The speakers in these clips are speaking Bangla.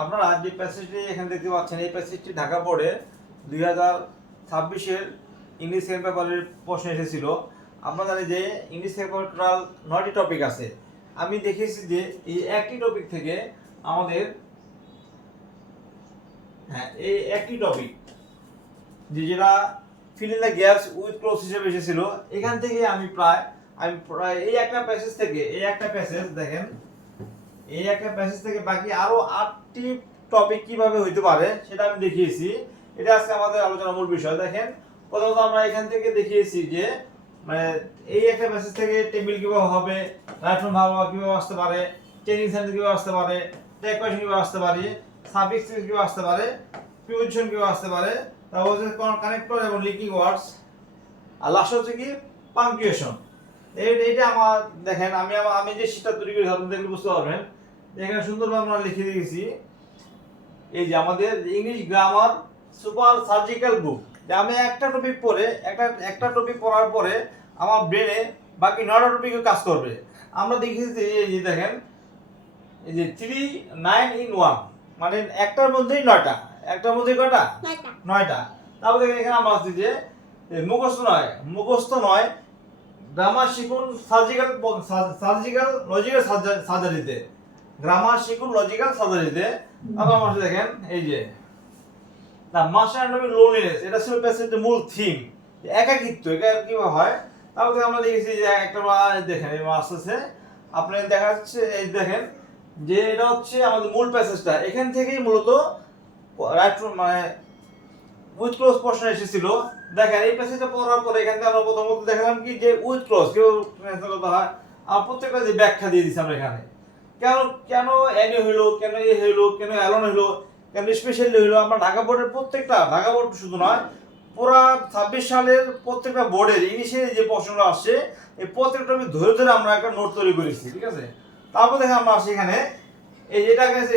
আপনারা যে প্যাসেজটি এখানে দেখতে পাচ্ছেন, এই প্যাসেজটি ঢাকা বোর্ডে 2026-এর ইংলিশ সেকেন্ড পেপারের প্রশ্ন এসেছিল। আপনারা জানেন যে ইংলিশ সেকেন্ড পেপার টোটাল 9টি টপিক আছে। আমি দেখেছি যে এই একটি টপিক থেকে আমাদের এই একটি টপিক যেটা fill in the gaps with close হিসেবে এসেছিল, এখান থেকে আমি প্রায় এই একটা প্যাসেজ থেকে এই একটা প্যাসেজ দেখেন, এই একটা প্যাসেজ থেকে বাকি আরো 8টি টপিক কিভাবে হইতে পারে সেটা আমি দেখিয়েছি। এটা আজকে আমাদের আলোচনার মূল বিষয়। দেখেন, প্রথমত আমরা এখান থেকে দেখিয়েছি যে মানে এই একটা প্যাসেজ থেকে টেবিল কিভাবে হবে, রাইট ফ্রম ভার্ব কিভাবে আসতে পারে, চেঞ্জিং সেন্টেন্স কিভাবে আসতে পারে, ট্যাগ কোয়েশ্চন কিভাবে আসতে পারে, সাফিক্স কিভাবে আসতে পারে, প্রিপোজিশন কিভাবে আসতে পারে, তারপর হচ্ছে কানেক্টর এবং লিঙ্কিং ওয়ার্ডস, আর লাস্ট হচ্ছে কি পাংচুয়েশন। এইটা আমার দেখেন, আমি যে শীটটা তৈরি করেছি আপনি দেখলে বুঝতে পারবেন। এখানে সুন্দরভাবে আমরা লিখে দিয়েছি এই যে আমাদের ইংলিশ গ্রামার সুপার সার্জিক্যাল বুক। যে আমি একটা টপিক পড়ে একটা টপিক পড়ার পরে আমার ব্রেনে বাকি 9টা টপিকও কাজ করবে। আমরা দেখেছি এই যে দেখেন, এই যে 3 9 in 1, মানে একটার মধ্যেই 9টা, একটার মধ্যেই কয়টা 9টা। তারপর দেখেন এখানে আমরা আছে যে মুখস্থ নয় গ্রামার শিখুন সার্জিক্যাল লজিক্যাল সার্জারিতে, গ্রামার শিখুন লজিক্যাল সার্জারিতে। আবার আমরা দেখেন এই যে না মাস্টার এন্ড লোনলিনেস, এটা ছিল প্যাসেজের মূল থিম, একাকিত্ব, এটা কিভাবে হয়। তারপরে আমরা দেখেছি যে একটা দেখেন এই আসতেছে আপনি দেখা যাচ্ছে, এই দেখেন যে এটা হচ্ছে আমাদের মূল প্যাসেজটা, এখান থেকেই মূলত রাইট মানে উইথ ক্লোজ প্রশ্ন এসেছিল। দেখেন এই প্যাসেজটা পড়ার পরে এখান থেকে আমরা প্রথমত দেখালাম কি যে উইথ ক্লোজ কেউ করতে হয়, আর প্রত্যেকটা যে ব্যাখ্যা দিয়ে দিচ্ছি আমরা এখানে, কেন কেন এনি হইলো, কেন এ হইলো, কেন অ্যালন হইলো, কেন স্পেশালি হইলো। আমরা ঢাকা বোর্ডের প্রত্যেকটা, ঢাকা বোর্ড শুধু নয় পুরা 26 সালের প্রত্যেকটা বোর্ডের ইংলিশের যে প্রশ্নগুলো আসছে এই প্রত্যেকটা আমি ধরে ধরে আমরা একটা নোট তৈরি করেছি, ঠিক আছে। তারপর দেখেন আমরা আসি এখানে এই যেটা গেছে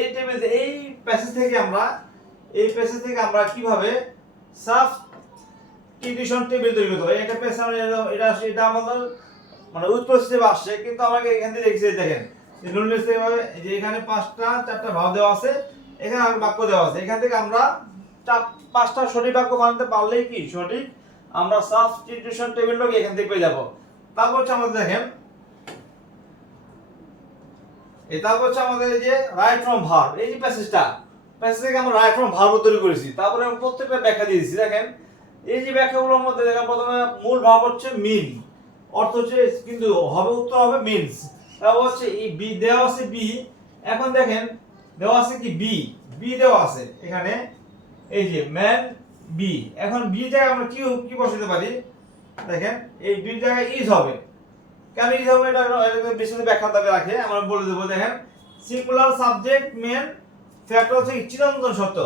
এই টেবিল, এই প্যাসেজ থেকে আমরা কিভাবে সাবস্টিটিউশন টেবিল তৈরি করতে পারি। একটা প্যাসেজ এটা আমাদের মানে উৎকর্ষ হিসেবে আসছে, কিন্তু আমাকে এখান থেকে দেখছি দেখেন যে এখানে 4টা ভাব দেওয়া আছে, এখানে আর বাক্য দেওয়া আছে। এখান থেকে আমরা 5টা সঠিক বাক্য বানাতে পারলেই কি সঠিক আমরা সাবস্টিটিউশন টেবিলটাকে এখান থেকে পেয়ে যাব। তারপর হচ্ছে আমাদের দেখেন তারপর হচ্ছে আমাদের এই যে রাইট ফ্রম ভার্ব, এই যে প্যাসেজ থেকে আমরা রাইট ফ্রম ভার্ব তৈরি করেছি। তারপরে আমি প্রত্যেকটা ব্যাখ্যা দিয়ে দিয়েছি। দেখেন এই যে ব্যাখ্যাগুলোর মধ্যে দেখেন প্রথমে মূল ভাব হচ্ছে মিন, অর্থ হচ্ছে, কিন্তু হবে উত্তর হবে মিনস। তারপর হচ্ছে এই বি দেওয়া আছে বি, এখন দেখেন দেওয়া আছে কি বি দেওয়া আছে এখানে এই যে ম্যান বি, এখন বি জায়গায় আমরা কি বসাতে পারি, দেখেন এই বি জায়গায় ইজ হবে। কেন ইজ হবে এটা বিস্তারিত ব্যাখ্যা দাবি রাখে, আমরা বলে দেবো। দেখেন সিঙ্গুলার সাবজেক্ট মেন ফ্যাক্টর হচ্ছে চিরন্তন সত্য।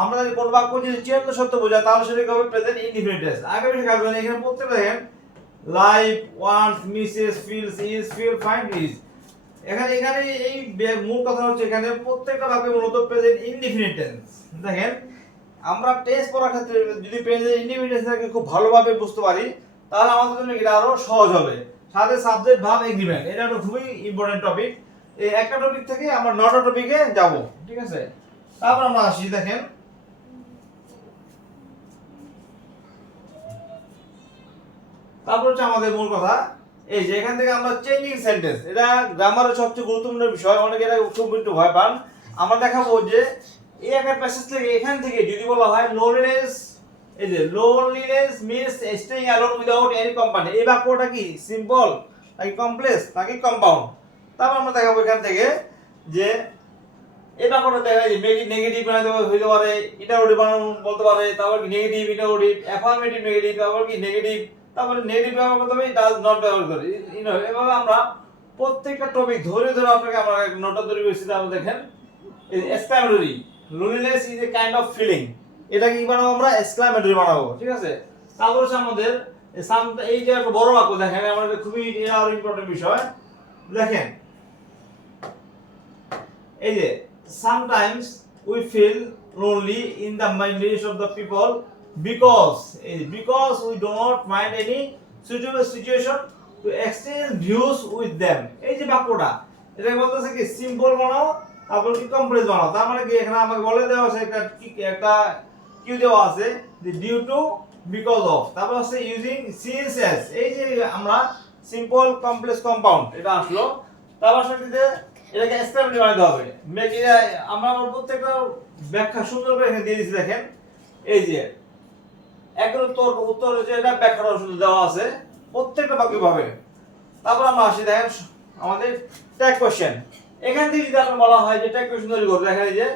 আমরা যদি কোন বাক্য যদি চিরন্তন সত্য বোঝায় তাহলে সেটা হবে প্রেজেন্ট ইনডিফিনিট টেন্স। আগে বেশি কাটবেন, এখানে প্রত্যেকটা দেখেন life wants misses feels is feel find is, এখানে এই মূল কথা হচ্ছে এখানে প্রত্যেকটা বাক্যে মূলত প্রেজেন্ট ইনডিফিনিট টেন্স। দেখেন আমরা টেন্স পড়ার ক্ষেত্রে যদি প্রেজেন্ট ইনডিফিনিট টেন্সটাকে খুব ভালোভাবে বুঝতে পারি তাহলে আমাদের জন্য এটা আরো সহজ হবে। সাথে সাবজেক্ট ভার্ব এগ্রিমেন্ট, এটা একটা খুবই ইম্পর্টেন্ট টপিক। এই একটা টপিক থেকে আমরা 9টা টপিকে যাব, ঠিক আছে। তারপর আমরা আসি দেখেন তারপর হচ্ছে আমাদের মূল কথা এই যে এখান থেকে আমরা চেঞ্জিং সেন্টেন্স, এটা গ্রামারের সবচেয়ে গুরুত্বপূর্ণ বিষয়, অনেকে এটা খুব একটু ভয় পান। আমরা দেখাবো যে এই একটা প্যাসেজ থেকে এখান থেকে যদি বলা হয় লোনলিনেস, এই যে loneliness means staying alone without any company, এই বাক্যটা কি সিম্পল নাকি কমপ্লেক্স নাকি কম্পাউন্ড। তারপর আমরা দেখাবো এখান থেকে যে এই বাক্যটা দেখা যায় নেগেটিভ বানাতে হইতে পারে, ইন্টারোগেটিভ বানানো বলতে পারে, তারপর কি নেগেটিভ ইন্টারোগেটিভ, অ্যাফার্মেটিভ নেগেটিভ, তারপর কি নেগেটিভ, তারপরে নেগেটিভ ব্যবহার করতে হবে, ডাজ নট ব্যবহার করে। এভাবে আমরা প্রত্যেকটা টপিক ধরে ধরে আপনাকে আমরা নোটটা তৈরি করেছি। তাহলে দেখেন exclamatory, loneliness is a kind of feeling, এটা কি বানাবো আমরা এক্সক্লামেটরি বানাবো, ঠিক আছে। তারপর হচ্ছে আমাদের এই যে একটা বড় বাক্য দেখেন আমাদের খুবই আর ইম্পর্টেন্ট বিষয়। দেখেন এই যে sometimes we feel lonely in the midst of the people because we do not find any suitable situation to exchange views with them। এই যে বাক্যটা এটা বলতেছে কি সিম্পল বানাও তারপর কি কমপ্লেক্স বানাও, তার মানে কি এখানে আমাকে বলে দেওয়া আছে একটা কিউ দেওয়া আছে যে ডিউ টু বিকজ অফ, তারপর আছে ইউজিং সিন্স এস, এই যে আমরা সিম্পল কমপ্লেক্স কম্পাউন্ড এটা আসলো, তারপর সাথে এটাকে এক্সপেরিমেন্ট বানাতে হবে। আমরা আমার প্রত্যেকটা ব্যাখ্যা সুন্দর করে এখানে দিয়ে দিয়েছি দেখেন, এই যে একদম উত্তর যেটা ব্যাখ্যাটা সুন্দর দেওয়া আছে প্রত্যেকটা বাক্য ভাবে। তারপর আমরা আসি দেখেন আমাদের ট্যাগ কোশ্চেন, এখান থেকে যদি আমরা বলা হয় যে ট্যাগ কোশ্চেন তৈরি করতে, দেখেন এই যে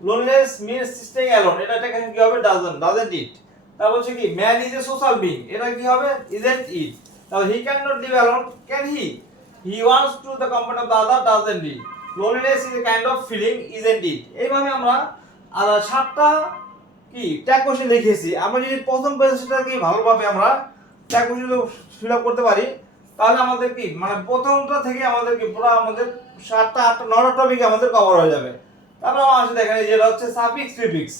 লোনলিনেস মিনস স্টেইং অ্যালোন, এটা এখানে কি হবে ডাজন্ট ইট। তারপর হচ্ছে কি man is a social being, এটা কি হবে ইজন্ট ইট। তারপর he can not live alone, can he wants to the company of the other, doesn't he. Loneliness is a kind of feeling, isn't it. এইভাবে আমরা আর 7টা কি ট্যাগ কোশ্চেন লিখেছি। আমরা যদি প্রথম পেজটাকে ভালোভাবে আমরা ট্যাগ কোশ্চেন ফিল আপ করতে পারি, তাহলে আমাদের কি মানে প্রথমটা থেকে আমাদের কি পুরো আমাদের 7টা 8টা 9টা টপিক আমাদের কভার হয়ে যাবে। তারপর আমরা আসলে দেখেন যেটা হচ্ছে সাফিক্স প্রিফিক্স,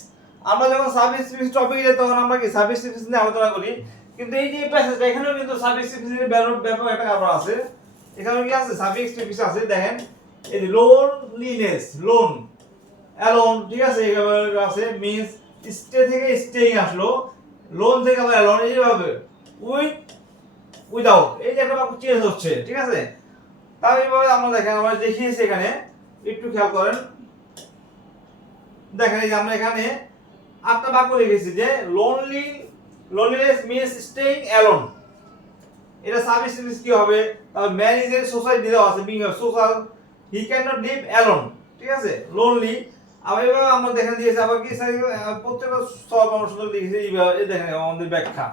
আমরা যখন সাফিক্স প্রিফিক্স টপিকে যাই তখন আমরা কি সাফিক্স প্রিফিক্স নিয়ে আলোচনা করি, কিন্তু এই যে প্যাসেজটা এখানেও কিন্তু সাফিক্স প্রিফিক্সের ব্যাপক একটা কারণ আছে। এখানে কি আছে সাফিক্স প্রিফিক্স আছে, দেখেন এই যে লোনলিনেস, লোন অ্যালোন, ঠিক আছে, এইভাবে আছে মিন্স স্টে থেকে স্টেইং আসলো, লোন থেকে আবার অ্যালোন, এইভাবে উইথ উইদাউট, এই যে একটা বাক্য চেঞ্জ হচ্ছে, ঠিক আছে। তাহলে এইভাবে আমরা দেখেন আমরা দেখিয়েছি এখানে, একটু খেয়াল করেন, দেখেন এই যে আমরা এখানে 8টা বাক্য লিখেছি যে লোনলিনেস মিন্স স্টেইং অ্যালোন, এটা সাবস্টিটিউট কি হবে, তাহলে ম্যান ইজ এ সোসাইটি দেওয়া আছে being social, he can not live alone, ঠিক আছে, লোনলি। আবার এভাবে আমরা দেখেন দিয়েছি আবার কি প্রত্যেকটা সব আমরা সুন্দর লিখেছি, এই দেখেন আমাদের ব্যাখ্যা,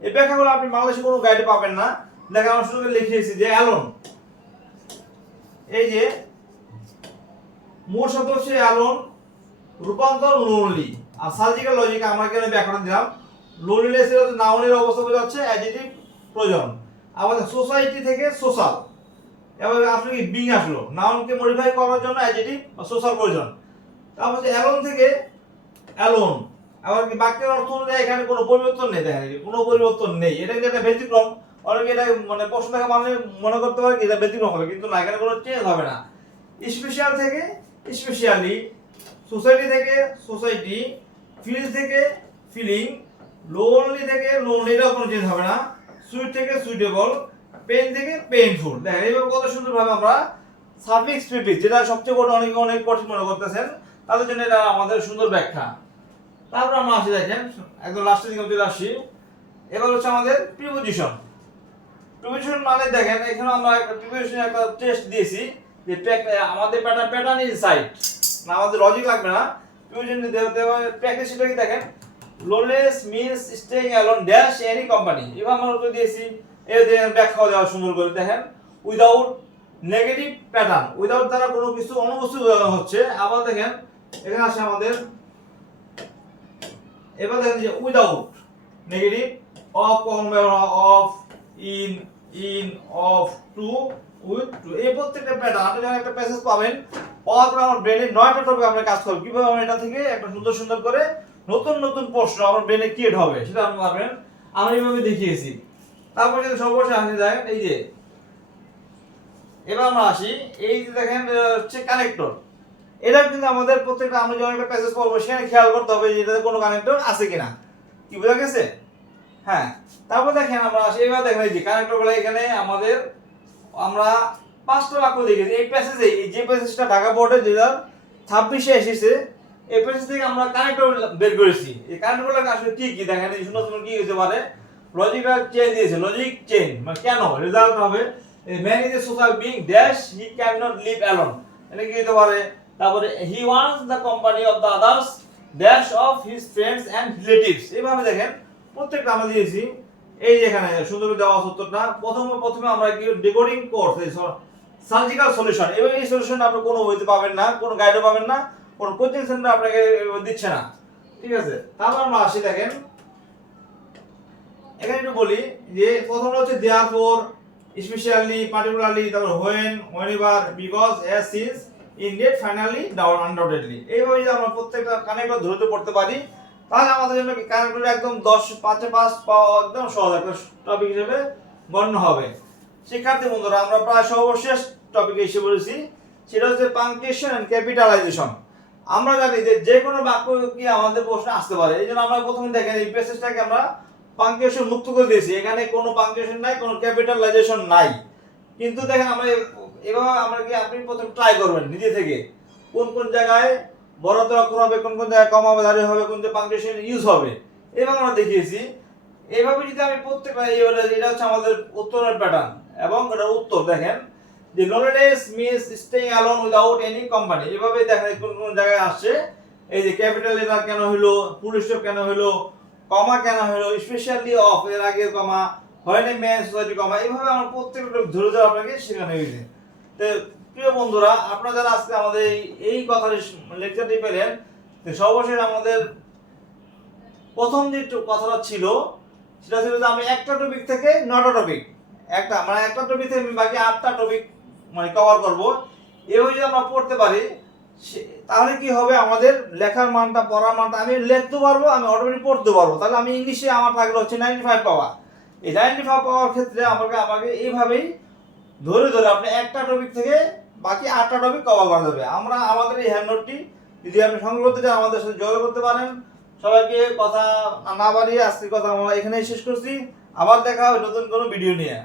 এই ব্যাখ্যাগুলো আপনি বাংলাদেশে কোনো গাইডে পাবেন না। দেখেন আমরা সুন্দর লিখেছি যে অ্যালোন, এই যে মূল শব্দ হচ্ছে অ্যালোন, রূপান্তর লোনলি, আর সার্জিক্যাল লজিক আমরা কেন ব্যাখ্যাটা দিলাম, লোনলিনেস এর হচ্ছে নাউনের অবস্থা বোঝাচ্ছে, অ্যাডজেক্টিভ প্রয়োজন, আমাদের সোসাইটি থেকে সোশ্যাল, এবার আসলে কি বিং আসলো, নাউনকে মডিফাই করার জন্য অ্যাডজেক্টিভ বা সোশ্যাল প্রয়োজন। তারপর হচ্ছে অ্যালোন থেকে অ্যালোন, আবার কি বাক্যের অর্থ অনুযায়ী এখানে কোনো পরিবর্তন নেই, দেখেন কোনো পরিবর্তন নেই, এটা কিন্তু একটা ব্যতিক্রম। অনেকে এটা মানে প্রশ্ন দেখা মানে মনে করতে পারে কি এটা ব্যতিক্রম হবে, কিন্তু না, এখানে কোনো চেঞ্জ হবে না। স্পেশাল থেকে স্পেশালি, সোসাইটি থেকে সোসাইটি, ফিল থেকে ফিলিং, লোনলি থেকে লোনলি, এটাও কোনো চেঞ্জ হবে না। সুইট থেকে সুইটেবল, পেন থেকে পেইনফুল, দেখেন এইভাবে কত সুন্দরভাবে আমরা সাফিক্স প্রিফিক্স, যেটা সবচেয়ে বড় অনেকে অনেক কঠিন মনে করতেছেন তাদের জন্য এটা আমাদের সুন্দর ব্যাখ্যা। তারপর আমরা আসি দেখেন একদম লাস্টের দিকে চলে আসি, এবার হচ্ছে আমাদের প্রিপোজিশন। প্রিপোজিশন মানে দেখেন এখানে আমরা একটা প্রিপোজিশন একটা টেস্ট দিয়েছি যে আমাদের প্যাটার্ন ইনসাইড, না আমাদের লজিক লাগবে না, প্রিপোজিশন দিতে হবে। প্র্যাকটিস সেটা কি দেখেন, loneliness means staying alone dash any company, এভাবে আমরা উত্তর দিয়েছি। এই যে ব্যাখ্যা দেওয়া সুন্দর করে দেখেন, উইদাউট নেগেটিভ প্যাটার্ন, উইদাউট দ্বারা কোনো কিছু অনুপস্থিত বোঝানো হচ্ছে। আবার দেখেন এখানে আসে আমাদের, এবার দেখেন যে উইদাউট নেগেটিভ, অফ কখন ব্যবহার, of, in of, to, with to, এই প্রত্যেকটা প্যাটার্ন আপনি যখন একটা প্যাসেজ পাবেন, পাওয়ার পর আমার ব্রেনে 9টা টপিক আমরা কাজ করব, কিভাবে আমরা এটা থেকে একটা সুন্দর সুন্দর করে নতুন নতুন প্রশ্ন আমার ব্রেনে ক্রিয়েট হবে সেটা আপনি পাবেন, আমরা এইভাবে দেখিয়েছি। তারপর যদি সর্বশেষে আসি দেখেন এই যে, এবার আমরা আসি এই যে দেখেন হচ্ছে কানেক্টর, এটা কিন্তু আমাদের প্রত্যেকটা আমরা যখন একটা প্যাসেজ পড়বো সেখানে খেয়াল করতে হবে যে এটাতে কোনো কানেক্টর আছে কিনা, কি বোঝা গেছে? হ্যাঁ। তারপর দেখেন আমরা আসি, এবার দেখেন এই যে কানেক্টরগুলো এখানে আমাদের আমরা 5টা বাক্য দেখেছি এই প্যাসেজে, এই যে প্যাসেজটা ঢাকা বোর্ডে 2026-এ এসেছে, এই প্যাসেজ থেকে আমরা কানেক্টর বের করেছি। এই কানেক্টরগুলো আসলে কি কি দেখেন, এই সুন্দর সুন্দর কি হতে পারে, লজিক্যাল চেঞ্জ দিয়েছে, লজিক চেঞ্জ মানে কেন, রেজাল্ট হবে man is a social being dash he can not live alone, এটা কি হতে পারে। তারপরে he wants the company of the others dash of his friends and relatives, এইভাবে দেখেন প্রত্যেকটা আমরা দিয়েছি। এই যে এখানে সুন্দর করে দেওয়া উত্তরটা, প্রথমে আমরা কি ডিকোডিং কোর্স সার্জিক্যাল সলিউশন, এই সলিউশন আপনি কোনো বইতে পাবেন না, কোনো গাইডে পাবেন না, কোনো কোচিং সেন্টার আপনাকে দিচ্ছে না, ঠিক আছে। তারপর আমরা আসি দেখেন এখানে একটু বলি যে প্রথমটা হচ্ছে দেয়ারফর, স্পেশালি, পার্টিকুলারলি, তারপর whenever, because, as, since, indeed, finally, undoubtedly, এইভাবে যদি আমরা প্রত্যেকটা কানেক্টর ধরতে পড়তে পারি তাহলে আমাদের জন্য কানেক্টর একদম 10-5-এ পাস পাওয়া একদম সহজ একটা টপিক হিসেবে গণ্য হবে। শিক্ষার্থী বন্ধুরা আমরা প্রায় সর্বশেষ টপিকে এসে বলেছি, সেটা হচ্ছে পাংচুয়েশন এন্ড ক্যাপিটালাইজেশন। আমরা জানি যে যে কোনো বাক্য কি আমাদের প্রশ্ন আসতে পারে, এই জন্য আমরা প্রথমে দেখেন এই প্যাসেজটাকে আমরা পাংচুয়েশন মুক্ত করে দিয়েছি, এখানে কোনো পাংচুয়েশন নাই, কোনো ক্যাপিটালাইজেশন নাই। কিন্তু দেখেন আমরা এভাবে আমরা কি আপনি প্রথম ট্রাই করবেন নিজে থেকে কোন কোন জায়গায় বড় হাতের অক্ষর হবে, কোন কোন জায়গায় কমা বা দাঁড়িয়ে হবে, কোন যে পাংচুয়েশন ইউজ হবে, এভাবে আমরা দেখিয়েছি। এইভাবে যদি আমি প্রত্যেকটা এটা হচ্ছে আমাদের উত্তরের প্যাটার্ন এবং এটা উত্তর দেখেন যে loneliness means staying alone without any company, এভাবে দেখেন কোন কোন জায়গায় আসছে। এই যে ক্যাপিটাল লেটার কেন হলো, ফুল স্টপ কেন হলো, কমা কেন হলো, স্পেশালি অফ এর আগে কমা, হয় না ম্যান সোসাইটি কমা, এইভাবে আমরা প্রত্যেকটা ধরে ধরে আপনাকে শেখানো হয়েছে। তো প্রিয় বন্ধুরা, আপনারা যারা আজকে আমাদের এই কথার লেকচারটি পেলেন, তো সর্বশেষ আমাদের প্রথম যে কথাটা ছিল সেটা ছিল যে আমি একটা টপিক থেকে 9টা টপিক, একটা টপিক থেকে আমি বাকি 8টা টপিক কভার করব। এভাবে যদি আমরা পড়তে পারি তাহলে কি হবে, আমাদের লেখার মানটা পড়ার মানটা আমি লিখতে পারবো, আমি অটোমেটিক পড়তে পারবো। তাহলে আমি ইংলিশে আমার টার্গেট হচ্ছে 95 পাওয়া। এই 95 পাওয়ার ক্ষেত্রে আমাকে এইভাবেই ধরে ধরে আপনি একটা টপিক থেকে বাকি 8টা টপিক কভার করা যাবে। আমরা আমাদের এই হ্যান্ড নোটটি যদি আপনি সংগ্রহ করতে চান আমাদের সাথে যোগাযোগ করতে পারেন। সবাইকে কথা না বাড়িয়ে আজকের কথা আমরা এখানেই শেষ করছি। আবার দেখা হবে নতুন কোনো ভিডিও নিয়ে।